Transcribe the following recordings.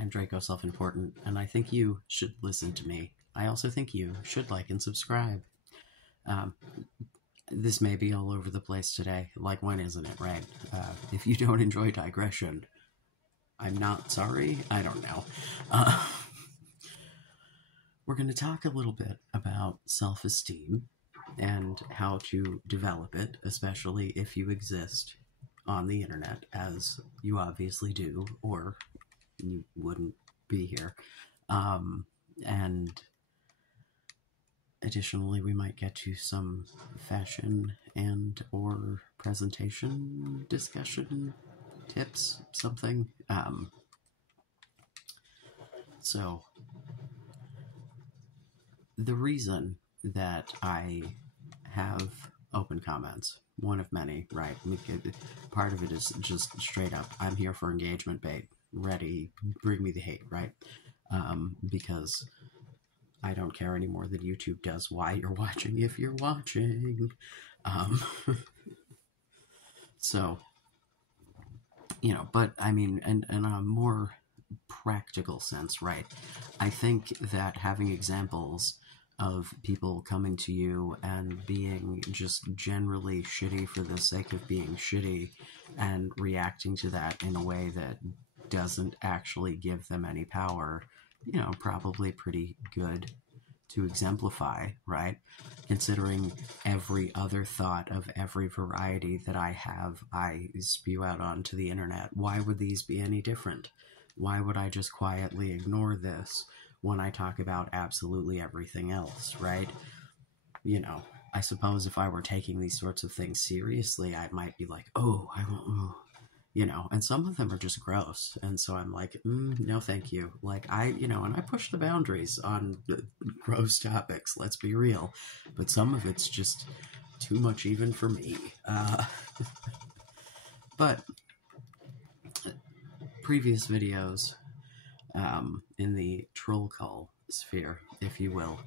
I'm Draco Self-Important, and I think you should listen to me. I also think you should like and subscribe. Um, this may be all over the place today. Like, when isn't it, right? If you don't enjoy digression, I'm not sorry. I don't know. We're going to talk a little bit about self-esteem and how to develop it, especially if you exist on the internet, as you obviously do, or you wouldn't be here. And additionally, we might get to some fashion and or presentation discussion tips, something. So the reason that I have open comments, one of many, right? Part of it is just straight up, I'm here for engagement bait. Ready, bring me the hate, right? Because I don't care anymore that YouTube does why you're watching if you're watching. So, you know, but I mean, and on a more practical sense, right? I think that having examples of people coming to you and being just generally shitty for the sake of being shitty and reacting to that in a way that doesn't actually give them any power, you know, probably pretty good to exemplify, right? Considering every other thought of every variety that I have, I spew out onto the internet. Why would these be any different? Why would I just quietly ignore this when I talk about absolutely everything else, right? You know, I suppose if I were taking these sorts of things seriously, I might be like, oh, I won't, oh, you know, and some of them are just gross. And so I'm like, no, thank you. Like, and I push the boundaries on gross topics, let's be real. But some of it's just too much even for me. But previous videos, in the troll call sphere, if you will,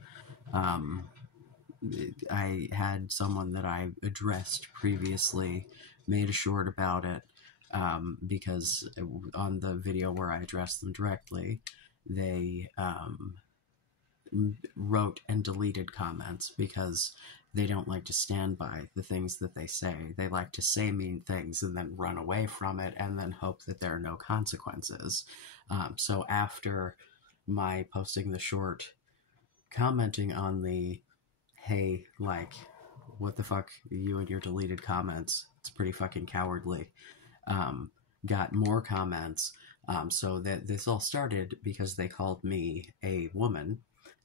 I had someone that I addressed previously, made a short about it, because on the video where I addressed them directly, they wrote and deleted comments because they don't like to stand by the things that they say. They like to say mean things and then run away from it and then hope that there are no consequences. So after my posting the short, commenting on the, hey, like, what the fuck, you and your deleted comments, it's pretty fucking cowardly, got more comments. So that this all started because they called me a woman,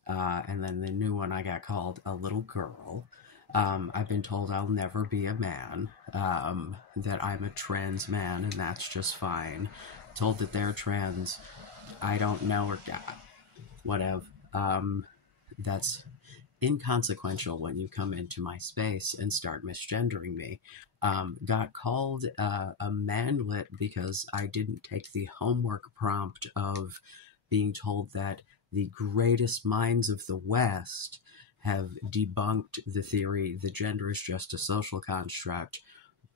and then the new one I got called a little girl. I've been told I'll never be a man, that I'm a trans man, and that's just fine. Told that they're trans, I don't know, or whatever. That's inconsequential when you come into my space and start misgendering me. Got called a manlet because I didn't take the homework prompt of being told that the greatest minds of the West have debunked the theory that gender is just a social construct,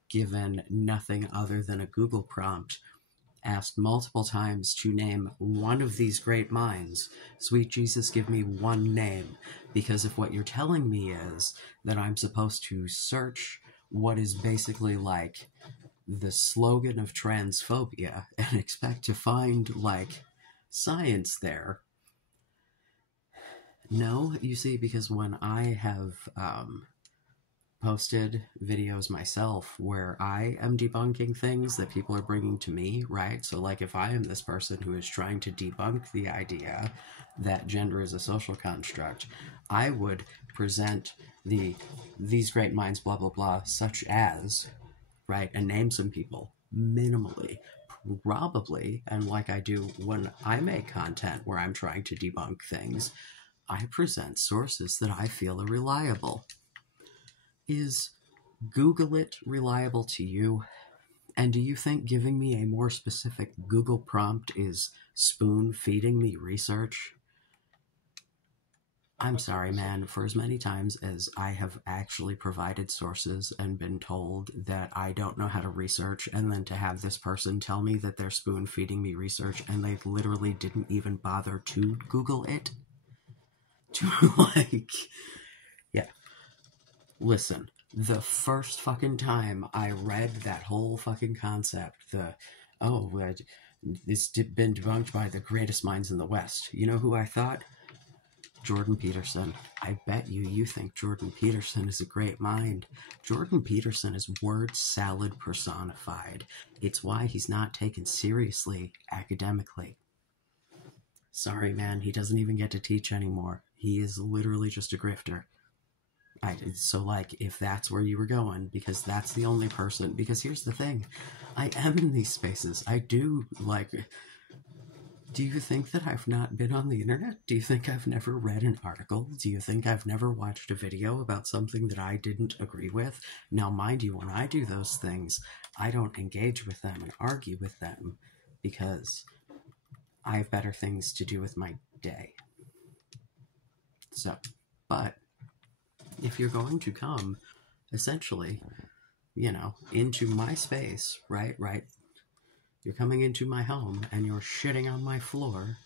given nothing other than a Google prompt, asked multiple times to name one of these great minds. Sweet Jesus, give me one name. Because if what you're telling me is that I'm supposed to search what is basically like the slogan of transphobia and expect to find, like, science there. No, you see, because when I have posted videos myself where I am debunking things that people are bringing to me, right? So, like, if I am this person who is trying to debunk the idea that gender is a social construct, I would present these great minds, blah, blah, blah, such as, right, and name some people, minimally, probably, and like I do when I make content where I'm trying to debunk things, I present sources that I feel are reliable. Is Google it reliable to you? And do you think giving me a more specific Google prompt is spoon-feeding me research? I'm sorry, man, for as many times as I have actually provided sources and been told that I don't know how to research, and then to have this person tell me that they're spoon feeding me research and they literally didn't even bother to Google it. To, like, yeah. Listen, the first fucking time I read that whole fucking concept, it's been debunked by the greatest minds in the West. You know who I thought? Jordan Peterson. I bet you think Jordan Peterson is a great mind. Jordan Peterson is word salad personified. It's why he's not taken seriously academically. Sorry, man, he doesn't even get to teach anymore. He is literally just a grifter. So, like, if that's where you were going, because that's the only person, because here's the thing, I am in these spaces. I do, like, do you think that I've not been on the internet? Do you think I've never read an article? Do you think I've never watched a video about something that I didn't agree with? Now, mind you, when I do those things, I don't engage with them and argue with them, because I have better things to do with my day. So, but if you're going to come, essentially, into my space, right? You're coming into my home and you're shitting on my floor.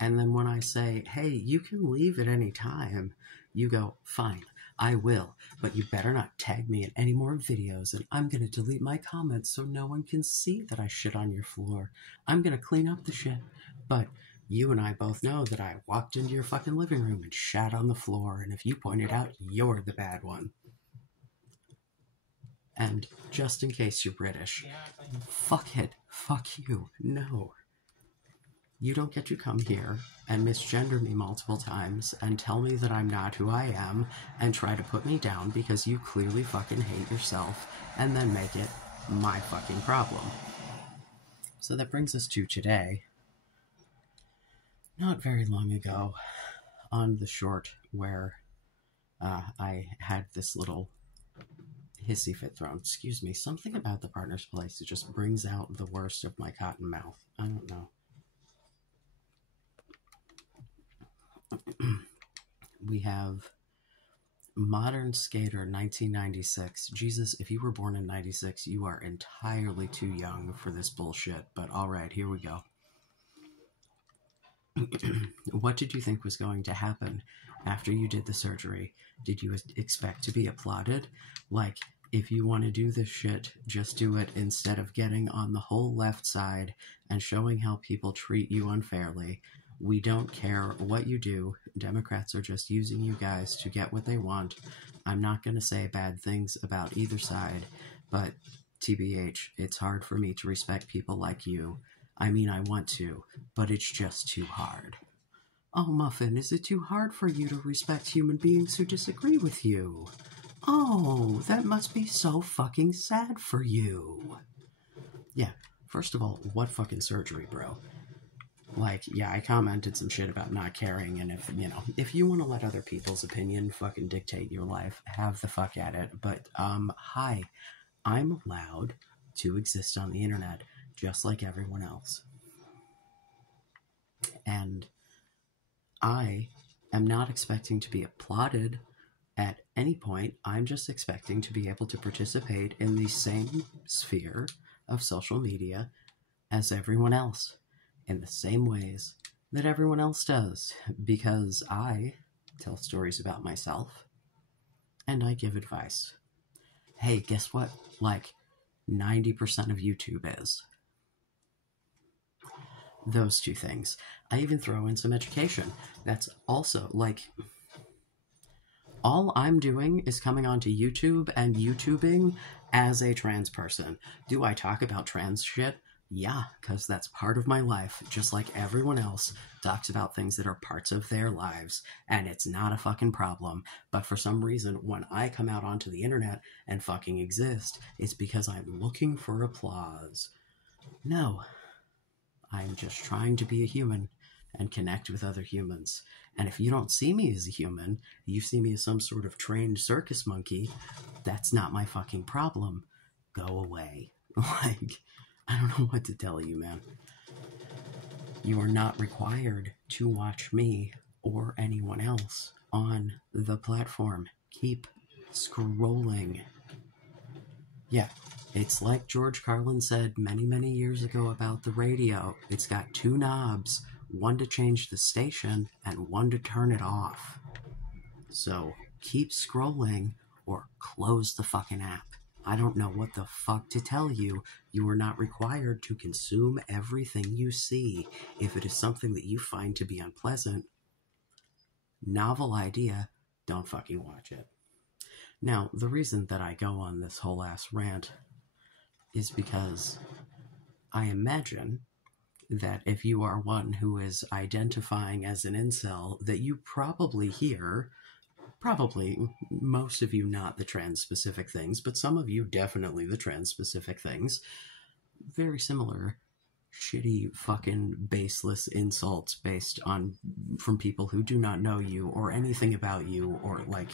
And then when I say, hey, you can leave at any time, you go, fine, I will. But you better not tag me in any more videos, and I'm going to delete my comments so no one can see that I shit on your floor. I'm going to clean up the shit. But you and I both know that I walked into your fucking living room and shat on the floor, and if you point it out, you're the bad one. And just in case you're British, fuck it, fuck you, no. You don't get to come here and misgender me multiple times and tell me that I'm not who I am and try to put me down because you clearly fucking hate yourself and then make it my fucking problem. So that brings us to today. Not very long ago, on the short where I had this little hissy fit thrown. Excuse me, something about the Partner's Place, it just brings out the worst of my cotton mouth. I don't know. We have Modern Skater 1996. Jesus, if you were born in 96, you are entirely too young for this bullshit. But alright, here we go. What did you think was going to happen after you did the surgery? Did you expect to be applauded? Like, if you want to do this shit, just do it instead of getting on the whole left side and showing how people treat you unfairly. We don't care what you do. Democrats are just using you guys to get what they want. I'm not going to say bad things about either side, but TBH, it's hard for me to respect people like you. I mean, I want to, but it's just too hard. Oh, Muffin, is it too hard for you to respect human beings who disagree with you? Oh, that must be so fucking sad for you. Yeah, first of all, what fucking surgery, bro? Like, yeah, I commented some shit about not caring, and if you want to let other people's opinion fucking dictate your life, have the fuck at it. But, hi, I'm allowed to exist on the internet just like everyone else. And I am not expecting to be applauded at any point. I'm just expecting to be able to participate in the same sphere of social media as everyone else, in the same ways that everyone else does, because I tell stories about myself and I give advice. Hey, guess what? Like, 90% of YouTube is. Those two things. I even throw in some education. That's also, like, all I'm doing is coming onto YouTube and YouTubing as a trans person. Do I talk about trans shit? Yeah, because that's part of my life, just like everyone else talks about things that are parts of their lives, and it's not a fucking problem. But for some reason, when I come out onto the internet and fucking exist, it's because I'm looking for applause. No. I'm just trying to be a human and connect with other humans. And if you don't see me as a human, you see me as some sort of trained circus monkey, that's not my fucking problem. Go away. Like, I don't know what to tell you, man. You are not required to watch me or anyone else on the platform. Keep scrolling. Yeah, it's like George Carlin said many, many years ago about the radio. It's got two knobs, one to change the station and one to turn it off. So keep scrolling or close the fucking app. I don't know what the fuck to tell you. You are not required to consume everything you see. If it is something that you find to be unpleasant, novel idea, don't fucking watch it. Now, the reason that I go on this whole ass rant is because I imagine that if you are one who is identifying as an incel, that you probably hear, probably most of you not the trans-specific things, but some of you definitely the trans-specific things, very similar shitty fucking baseless insults based on from people who do not know you or anything about you, or like,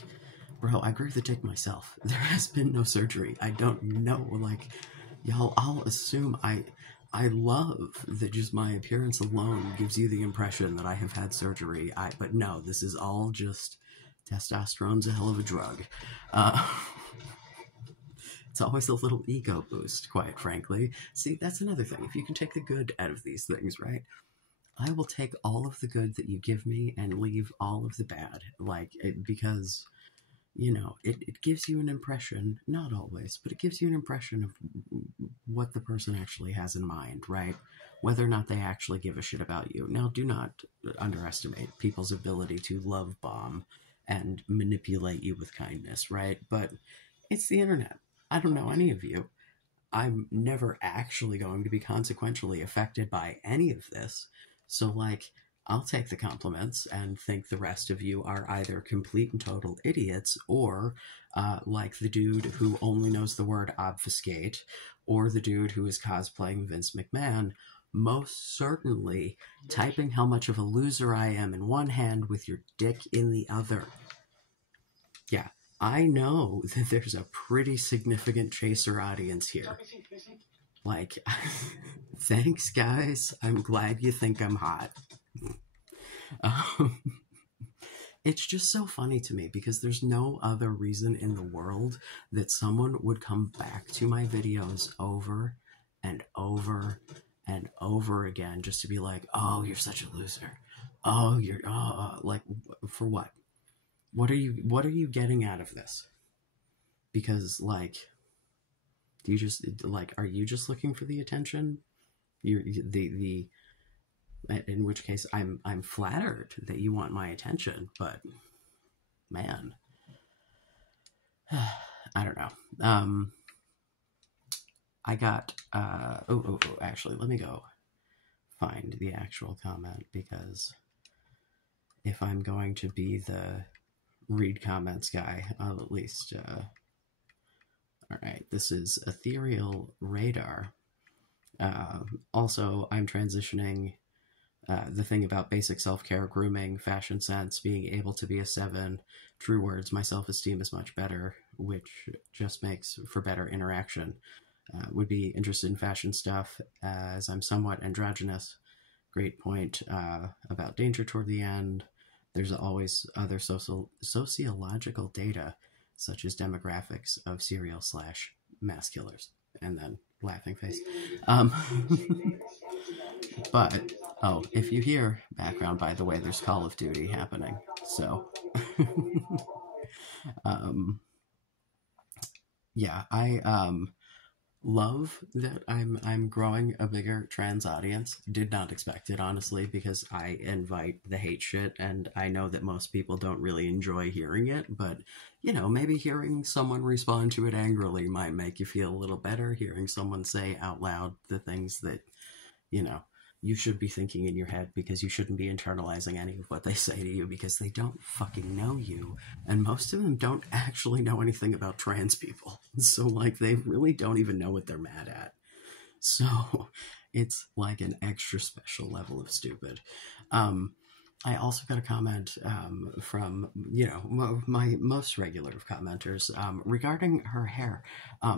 bro, I grew the dick myself. There has been no surgery. I don't know, like, y'all, I'll assume I love that just my appearance alone gives you the impression that I have had surgery. But no, this is all just testosterone's a hell of a drug. It's always a little ego boost, quite frankly. See, that's another thing. If you can take the good out of these things, right? I will take all of the good that you give me and leave all of the bad. Like, because, you know, it gives you an impression, not always, but it gives you an impression of what the person actually has in mind, right? Whether or not they actually give a shit about you. Now, do not underestimate people's ability to love bomb and manipulate you with kindness, right? But it's the internet. I don't know any of you. I'm never actually going to be consequentially affected by any of this. So, like, I'll take the compliments and think the rest of you are either complete and total idiots or like the dude who only knows the word obfuscate, or the dude who is cosplaying Vince McMahon, most certainly typing how much of a loser I am in one hand with your dick in the other. Yeah, I know that there's a pretty significant chaser audience here. Like, thanks, guys. I'm glad you think I'm hot. It's just so funny to me because there's no other reason in the world that someone would come back to my videos over and over and over again just to be like, oh, you're such a loser. Oh, you're, like, for what? What are you getting out of this? Because, like, do you just, like, are you just looking for the attention? In which case I'm flattered that you want my attention, but man, I don't know. I got, actually, let me go find the actual comment, because if I'm going to be the read comments guy, I'll at least, all right, this is Ethereal Radar. Also, I'm transitioning the thing about basic self-care, grooming, fashion sense, being able to be a 7, true words, my self-esteem is much better, which just makes for better interaction. Would be interested in fashion stuff as I'm somewhat androgynous. Great point about danger toward the end. There's always other sociological data, such as demographics of serial/mass killers. And then laughing face. But, oh, if you hear background, by the way, there's Call of Duty happening. So, yeah, I love that I'm growing a bigger trans audience. Did not expect it, honestly, because I invite the hate shit, and I know that most people don't really enjoy hearing it, but, you know, maybe hearing someone respond to it angrily might make you feel a little better. Hearing someone say out loud the things that, you know, you should be thinking in your head, because you shouldn't be internalizing any of what they say to you, because they don't fucking know you, and most of them don't actually know anything about trans people. So, like, they really don't even know what they're mad at. So, it's like an extra special level of stupid. I also got a comment from, you know, my most regular of commenters regarding her hair.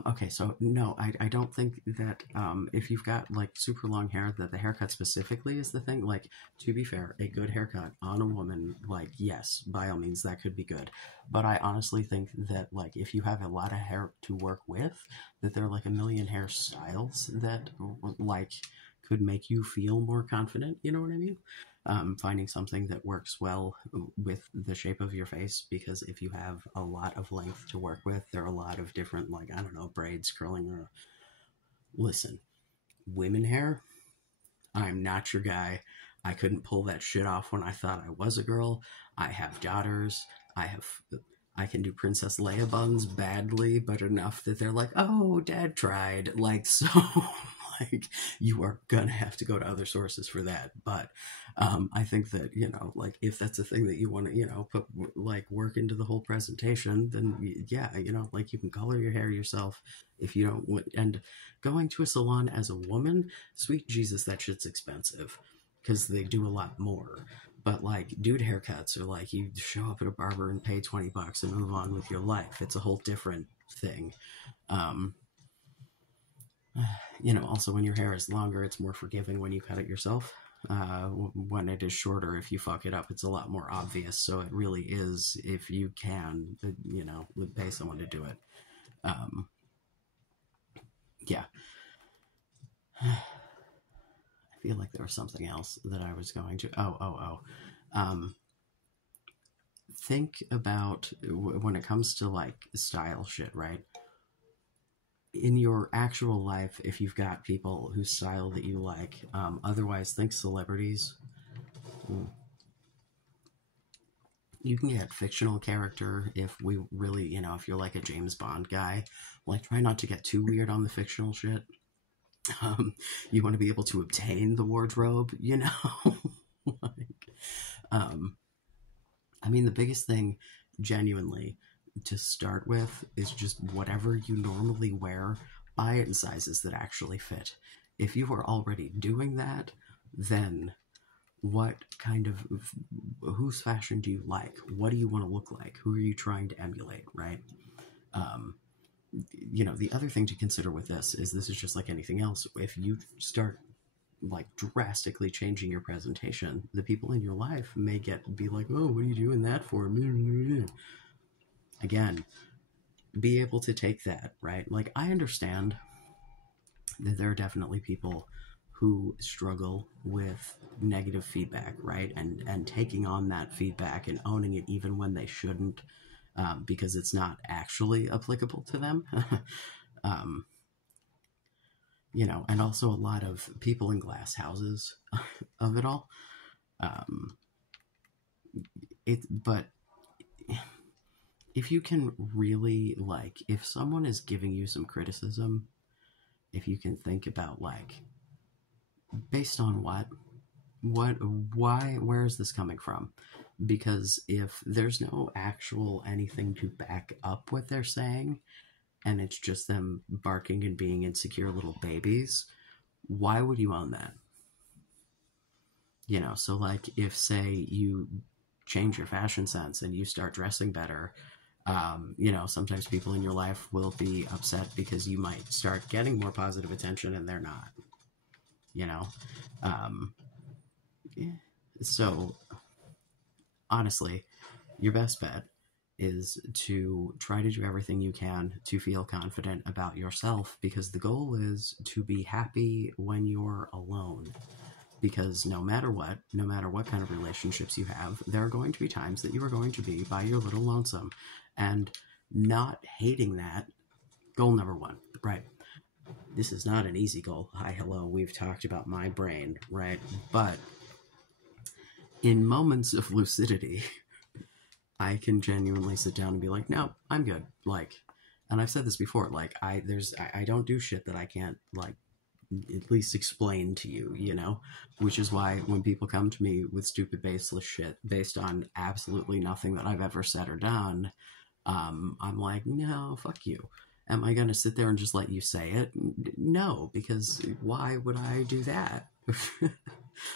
Okay, so no, I don't think that if you've got like super long hair, that the haircut specifically is the thing. Like, to be fair, a good haircut on a woman, like, yes, by all means, that could be good. But I honestly think that, like, if you have a lot of hair to work with, that there are like a million hairstyles that, like, could make you feel more confident. You know what I mean? Finding something that works well with the shape of your face, because if you have a lot of length to work with, there are a lot of different, like, I don't know, braids, curling, or listen, women hair, I'm not your guy. I couldn't pull that shit off when I thought I was a girl. I have daughters. I have I can do Princess Leia buns badly, but enough that they're like, "Oh, Dad tried." Like, so, like, you are gonna have to go to other sources for that. But I think that, you know, like, if that's a thing that you want to, you know, put like work into the whole presentation, then yeah, you know, like, you can color your hair yourself if you don't want. And going to a salon as a woman, sweet Jesus, that shit's expensive because they do a lot more. But like, dude, haircuts are like, you show up at a barber and pay $20 and move on with your life. It's a whole different thing. Um, you know, also, when your hair is longer, it's more forgiving when you cut it yourself. When it is shorter, if you fuck it up, it's a lot more obvious. So it really is, if you can, you know, pay someone to do it. Um, yeah. I feel like there was something else that I was going to. Oh. Think about when it comes to like style shit, right? In your actual life, if you've got people whose style that you like, otherwise, think celebrities. You can get fictional character if we really, you know, if you're like a James Bond guy, like, try not to get too weird on the fictional shit. You want to be able to obtain the wardrobe, you know? Like, um, I mean, the biggest thing, genuinely, to start with is just whatever you normally wear, buy it in sizes that actually fit. If you are already doing that, then what kind of, whose fashion do you like? What do you want to look like? Who are you trying to emulate, right? Um, you know, the other thing to consider with this is just like anything else. If you start like drastically changing your presentation, the people in your life may be like, "Oh, what are you doing that for?" Again, be able to take that, right? Like, I understand that there are definitely people who struggle with negative feedback, right? And taking on that feedback and owning it even when they shouldn't, because it's not actually applicable to them. um, you know, and also a lot of people in glass houses of it all. Um, but if you can really, like, if someone is giving you some criticism, if you can think about, like, based on why, where is this coming from? Because if there's no actual anything to back up what they're saying, and it's just them barking and being insecure little babies, why would you own that? You know, so like, if, say, you change your fashion sense and you start dressing better, you know, sometimes people in your life will be upset because you might start getting more positive attention and they're not, you know? Um, so, honestly, your best bet is to try to do everything you can to feel confident about yourself, because the goal is to be happy when you're alone. Because no matter what kind of relationships you have, there are going to be times that you are going to be by your little lonesome. And not hating that, goal number one, right? This is not an easy goal. Hi, hello, we've talked about my brain, right? But in moments of lucidity, I can genuinely sit down and be like, no, I'm good. Like, and I've said this before, like, I don't do shit that I can't, like, at least explain to you, you know? Which is why when people come to me with stupid baseless shit based on absolutely nothing that I've ever said or done, I'm like, no, fuck you. Am I going to sit there and just let you say it? No, because why would I do that?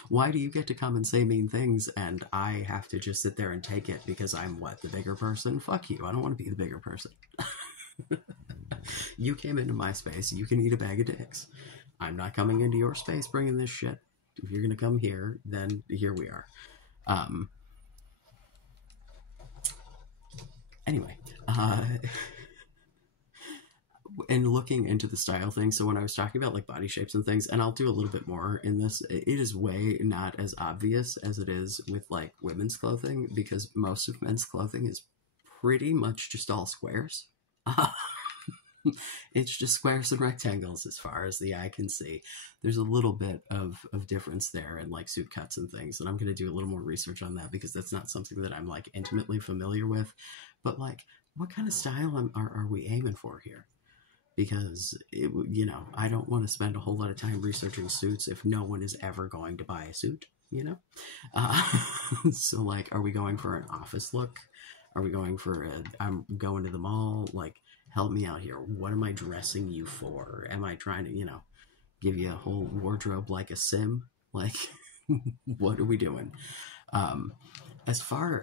Why do you get to come and say mean things and I have to just sit there and take it because I'm what, the bigger person? Fuck you. I don't want to be the bigger person. You came into my space. You can eat a bag of dicks. I'm not coming into your space bringing this shit. If you're going to come here, then here we are. Anyway, and looking into the style thing, so when I was talking about like body shapes and things, and I'll do a little bit more in this, it is way not as obvious as it is with like women's clothing, because most of men's clothing is pretty much just all squares. It's just squares and rectangles as far as the eye can see. There's a little bit of difference there in like suit cuts and things, and I'm going to do a little more research on that because that's not something that I'm like intimately familiar with. But like, what kind of style are we aiming for here? Because I don't want to spend a whole lot of time researching suits if no one is ever going to buy a suit, so like, are we going for an office look? Are we going for I'm going to the mall? Like, help me out here. What am I dressing you for? Am I trying to, give you a whole wardrobe like a sim? Like, what are we doing? As far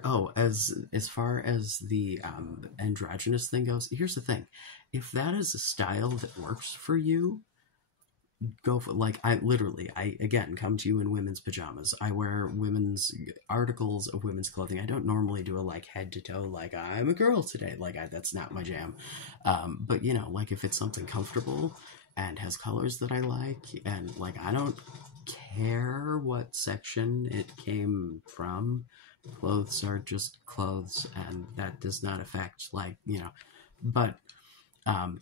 as the androgynous thing goes, here's the thing. If that is a style that works for you, go for, like, I again come to you in women's pajamas. I wear women's articles of women's clothing. I don't normally do a like head to toe, like I'm a girl today. Like, that's not my jam. But like, if it's something comfortable and has colors that I like, and like, I don't care what section it came from. Clothes are just clothes, and that does not affect, like, but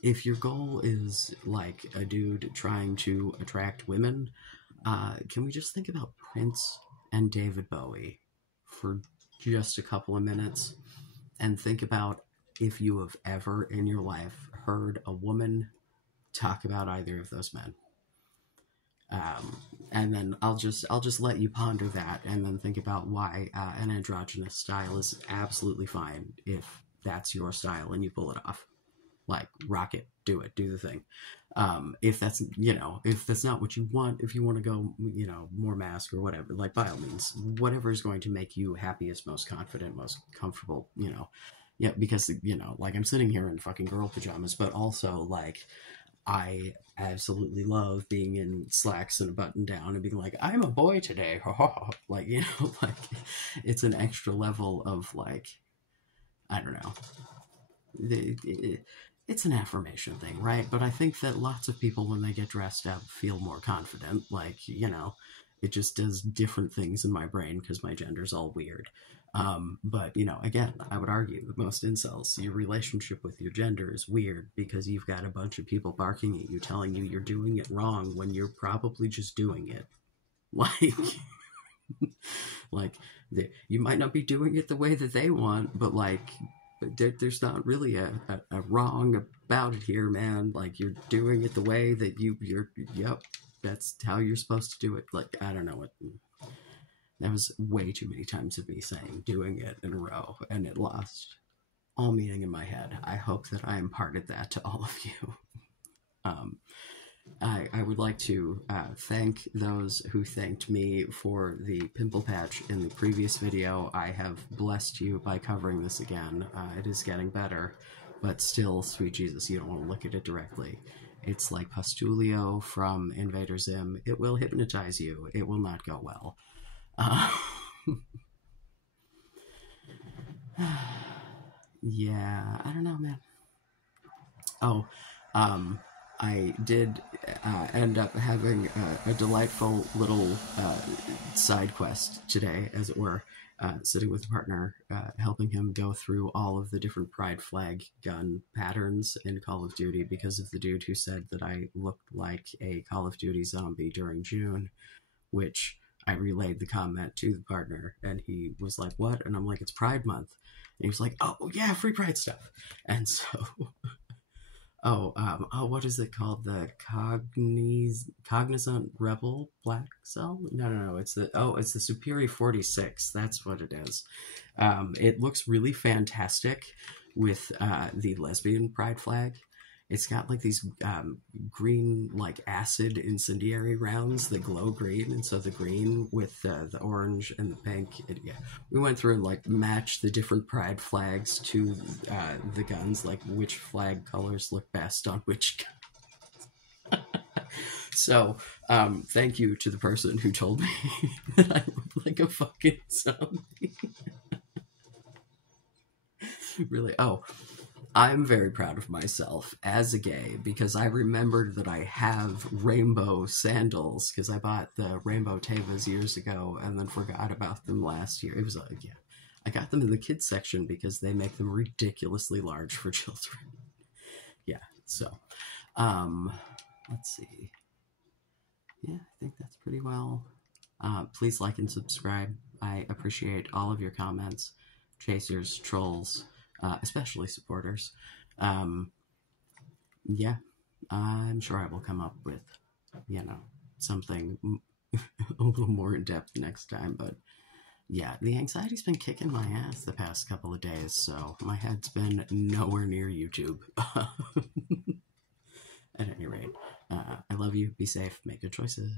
if your goal is like a dude trying to attract women, can we just think about Prince and David Bowie for just a couple of minutes and think about if you have ever in your life heard a woman talk about either of those men. And then I'll just let you ponder that, and then think about why an androgynous style is absolutely fine if that's your style and you pull it off. Like, rock it, do the thing. If that's not what you want, if you want to go, more mask or whatever, like, by all means, whatever is going to make you happiest, most confident, most comfortable, because, like, I'm sitting here in fucking girl pajamas, but also, like, I absolutely love being in slacks and a button down and being like, I'm a boy today. Like, like, it's an extra level of, like, I don't know. It's an affirmation thing, right? But I think that lots of people, when they get dressed up, feel more confident. Like, it just does different things in my brain because my gender's all weird. But, again, I would argue that most incels, your relationship with your gender is weird because you've got a bunch of people barking at you, telling you you're doing it wrong when you're probably just doing it. Like, like, you might not be doing it the way that they want, but, like, there's not really a wrong about it here, man. Like, you're doing it the way that yep, that's how you're supposed to do it. Like, I don't know what. That was way too many times of me saying doing it in a row, and it lost all meaning in my head. I hope that I imparted that to all of you. I would like to thank those who thanked me for the pimple patch in the previous video. I have blessed you by covering this again. It is getting better, but still, sweet Jesus, you don't want to look at it directly. It's like Pustulio from Invader Zim. It will hypnotize you. It will not go well. Yeah, I don't know, man. Oh, I did end up having a delightful little side quest today, as it were, sitting with a partner, helping him go through all of the different pride flag gun patterns in Call of Duty because of the dude who said that I looked like a Call of Duty zombie during June, which I relayed the comment to the partner, and he was like, what? And I'm like, it's Pride Month. And he was like, oh, yeah, free Pride stuff. And so, what is it called? The Cognizant Rebel Black Cell? No, it's the Superior 46. That's what it is. It looks really fantastic with the lesbian pride flag. It's got like these green, like acid incendiary rounds that glow green, and so the green with the orange and the pink. Yeah, we went through and like matched the different pride flags to the guns, like which flag colors look best on which gun. So, thank you to the person who told me that I look like a fucking zombie. Really? Oh, I'm very proud of myself as a gay because I remembered that I have rainbow sandals because I bought the rainbow Tevas years ago and then forgot about them last year. It was like, yeah, I got them in the kids section because they make them ridiculously large for children. Yeah, so, let's see. Yeah, I think that's pretty well. Please like and subscribe. I appreciate all of your comments, chasers, trolls, especially supporters. Yeah, I'm sure I will come up with, something a little more in depth next time. But yeah, the anxiety's been kicking my ass the past couple of days, so my head's been nowhere near YouTube. At any rate, I love you. Be safe. Make good choices.